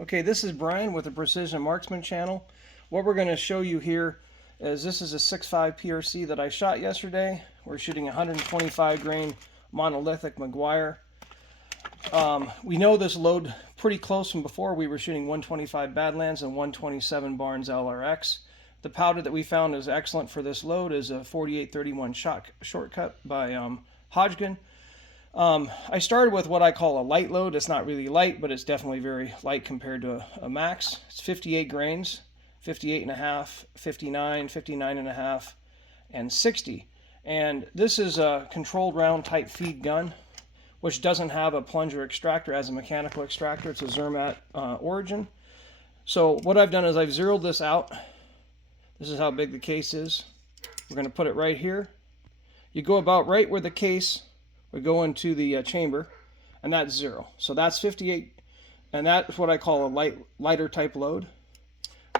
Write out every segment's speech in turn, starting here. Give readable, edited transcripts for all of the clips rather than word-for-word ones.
Okay, this is Brian with the Precision Marksman channel. What we're going to show you here is this is a 6.5 PRC that I shot yesterday. We're shooting 125 grain monolithic Maguire. We know this load pretty close from before. We were shooting 125 Badlands and 127 Barnes LRX. The powder that we found is excellent for this load is a 4831 shortcut by Hodgkin. I started with what I call a light load. It's not really light, but it's definitely very light compared to a max. It's 58 grains, 58 and a half, 59, 59 and a half, and 60. And this is a controlled round type feed gun, which doesn't have a plunger extractor as a mechanical extractor. It's a Zermatt origin. So what I've done is I've zeroed this out. This is how big the case is. We're going to put it right here. You go about right where the case we go into the chamber, and that's 0. So that's 58, and that's what I call a lighter type load.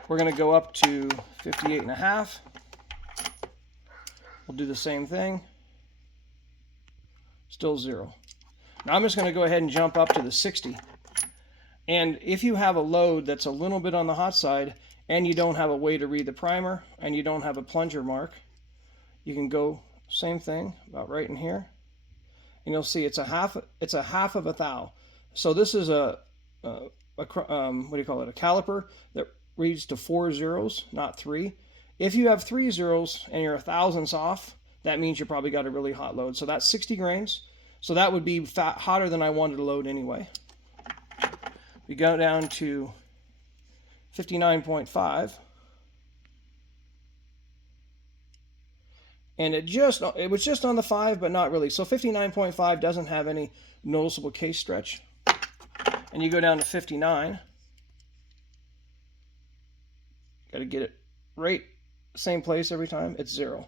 We're going to go up to 58 and a half. We'll do the same thing. Still 0. Now I'm just going to go ahead and jump up to the 60. And if you have a load that's a little bit on the hot side, and you don't have a way to read the primer, and you don't have a plunger mark, you can go same thing about right in here. And you'll see it's a half of a thou. So this is a what do you call it? A caliper that reads to 4 zeros, not 3. If you have 3 zeros and you're 1/1000ths off, that means you probably got a really hot load. So that's 60 grains. So that would be hotter than I wanted to load anyway. We go down to 59.5. And it was just on the 5, but not really. So 59.5 doesn't have any noticeable case stretch. And you go down to 59. Got to get it right same place every time. It's 0.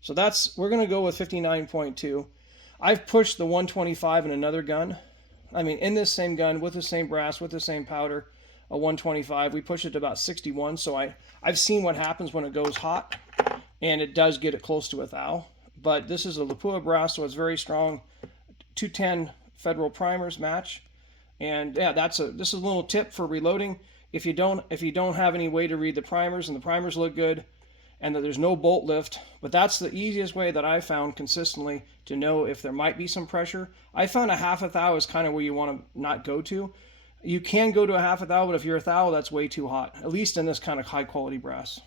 So we're going to go with 59.2. I've pushed the 125 in another gun. I mean, in this same gun, with the same brass, with the same powder, a 125. We push it to about 61. So I've seen what happens when it goes hot. And it does get it close to a thou. But this is a Lapua brass, so it's very strong. 210 Federal primers match. And yeah, this is a little tip for reloading. If you don't have any way to read the primers, and the primers look good, and that there's no bolt lift, but that's the easiest way that I found consistently to know if there might be some pressure. I found a half a thou is kind of where you want to not go to. You can go to a half a thou, but if you're a thou, that's way too hot, at least in this kind of high quality brass.